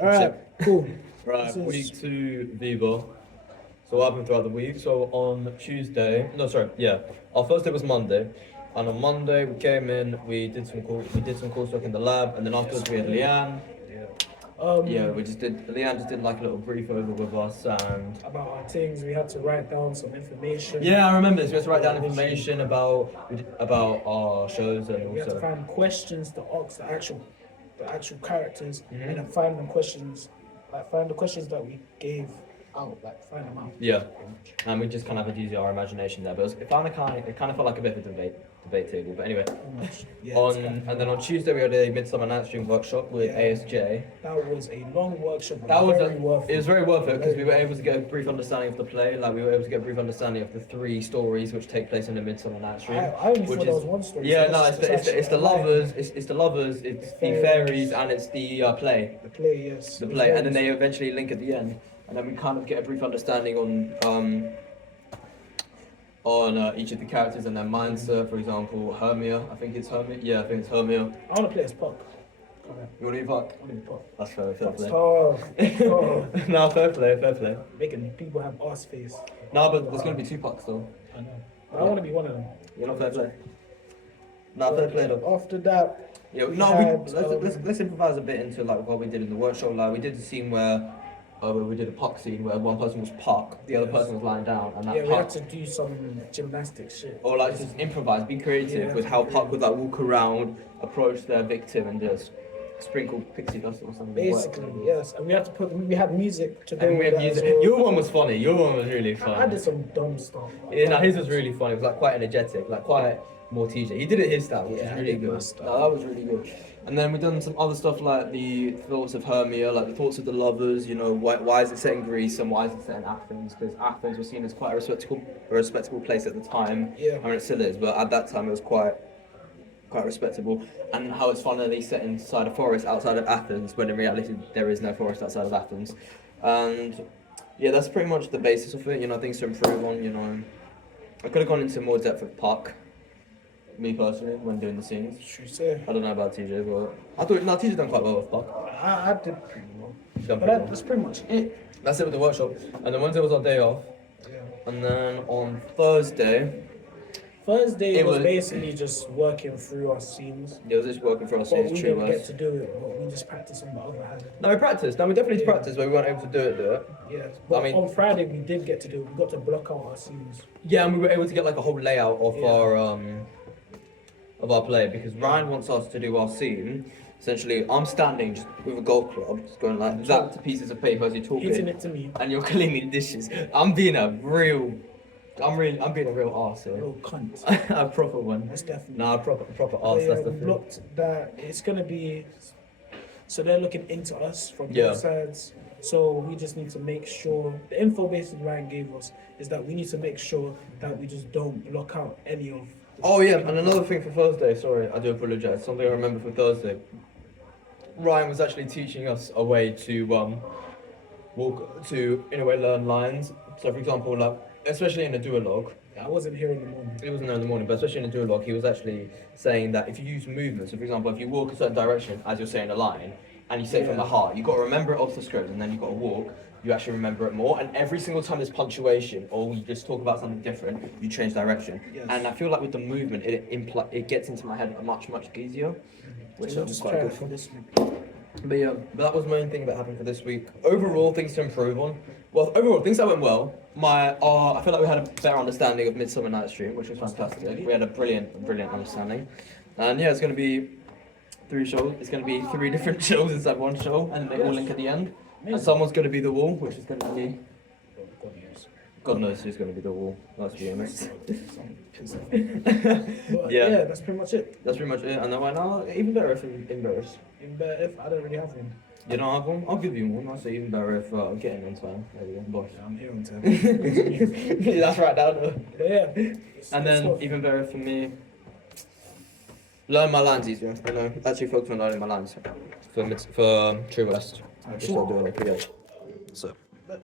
Alright, cool. Right, This is- week 2 Viva. So what happened throughout the week? So on Tuesday, no, sorry, yeah, our first day was Monday, and on Monday we came in, we did some coursework in the lab, and then afterwards we had Leanne. Yeah, Leanne just did like a little brief over with us, and About our things, we had to write down some information. yeah, I remember this. We had to write down information about our shows, and We had to also find questions to ask the actual characters, Mhm. and then find the questions that we gave out, find them out. yeah, and we just kind of had to use our imagination there. But it kind of felt like a bit of a debate table. But anyway, and then on Tuesday we had a Midsummer Night's Dream workshop with ASJ. That was a long workshop. That was very worth it was very worth it because we were able to get a it. brief understanding of the play. Like we were able to get a brief understanding of the 3 stories which take place in the Midsummer Night's Dream. I only thought there was one story. Yeah, so no, it's the lovers, it's the fairies, and it's the play. The play, yes. The play, and then they eventually link at the end, and then we kind of get a brief understanding on each of the characters and their mindset. For example, Hermia. I think it's Hermia. Yeah, I think it's Hermia. I want to play as Puck. You want to be Puck? I want to be Puck. That's fair Puck's play. tough. No, fair play. Making people have ass face. No, but there's going to be 2 Pucks though. I know. But I want to be one of them. You're not fair play. No, fair play though. After that, Let's improvise a bit into like what we did in the workshop. Like we did a scene where we did a Puck scene where one person was Puck, the other person was lying down, and that we had Puck. to do some gymnastics shit. Or like just improvise, be creative with how Puck would like walk around, approach their victim, and just sprinkle pixie dust or something. Basically, yes. And we had music to go And we with had that music. as well. Your one was funny. Your one was really funny. I did some dumb stuff. Yeah, no, his was really funny. It was like quite energetic, like quite more TJ. He did it his style, which Yeah, is I really did my good. style. No, that was really good. And then we done some other stuff like the thoughts of Hermia, like the thoughts of the lovers. You know, why is it set in Greece and why is it set in Athens? Because Athens was seen as quite a respectable place at the time. Yeah. I mean, it still is, but at that time it was quite respectable. And how it's finally set inside a forest outside of Athens, when in reality there is no forest outside of Athens. And yeah, that's pretty much the basis of it. You know, things to improve on. You know, I could have gone into more depth with Puck. Me personally, when doing the scenes. Should we say? I don't know about TJ, but I thought TJ done quite well with Puck. I did pretty well. Done But pretty well. that's pretty much it. That's it with the workshop. And then Wednesday was our day off. Yeah. And then on Thursday, Thursday It was was- basically just working through our scenes. it was just working for us. But we It's didn't true. get to do it, but we just practiced on the other hand. No, we practiced. No, we definitely Yeah. practiced, but we weren't able to do it. Yes. But I mean- on Friday we did get to do it. We got to block out our scenes. Yeah, and we were able to get like a whole layout of Yeah. our play because Ryan wants us to do our scene. Essentially, I'm standing just with a golf club, just going like that to pieces of paper as you're talking. Hitting it to me. And you're cleaning dishes. I'm being a real arse here. Oh, cunt. A proper one. That's definitely. Nah, a proper But arse. yeah, That's the we thing. blocked that. It's gonna be. So they're looking into us from Yeah. both sides. So we just need to make sure the info basically Ryan gave us is that we need to make sure that we just don't block out any of. Oh yeah, and another thing for Thursday. Sorry, I do apologise. Something I remember for Thursday. Ryan was actually teaching us a way to in a way learn lines. So for example, like especially in a duologue. I wasn't here in the morning. It wasn't there in the morning, but especially in a duologue, he was actually saying that if you use movement, so for example, if you walk a certain direction as you're saying a line, and you say it from the heart, you've got to remember it off the script, and then you've got to walk, you actually remember it more. And every single time there's punctuation, or you just talk about something different, you change direction. Yes. And I feel like with the movement, it gets into my head much easier, which So we'll is just quite try good it for. for this week. But yeah, but that was the main thing that happened for this week. Overall, things to improve on. Well, overall, things that went well. I feel like we had a better understanding of Midsummer Night's Dream, which was fantastic. We had a brilliant understanding. And yeah, it's going to be 3 shows. It's going to be 3 different shows inside one show, and they all link at the end. And someone's going to be the wall, which is going to be. God knows who's going to be the wall. Let's be honest. But yeah, that's pretty much it. That's pretty much it. And then why not? Even better if embarrassed. Even better if I don't really have one. You don't have one? I'll give you one. I'll say even better if getting on time. There we go, boss. Yeah, I'm here on time. That's right down there. Yeah. And then even better for me, learn my lines easier. I know. Actually focus on learning my lines for True West. Just start doing it. Yeah. So.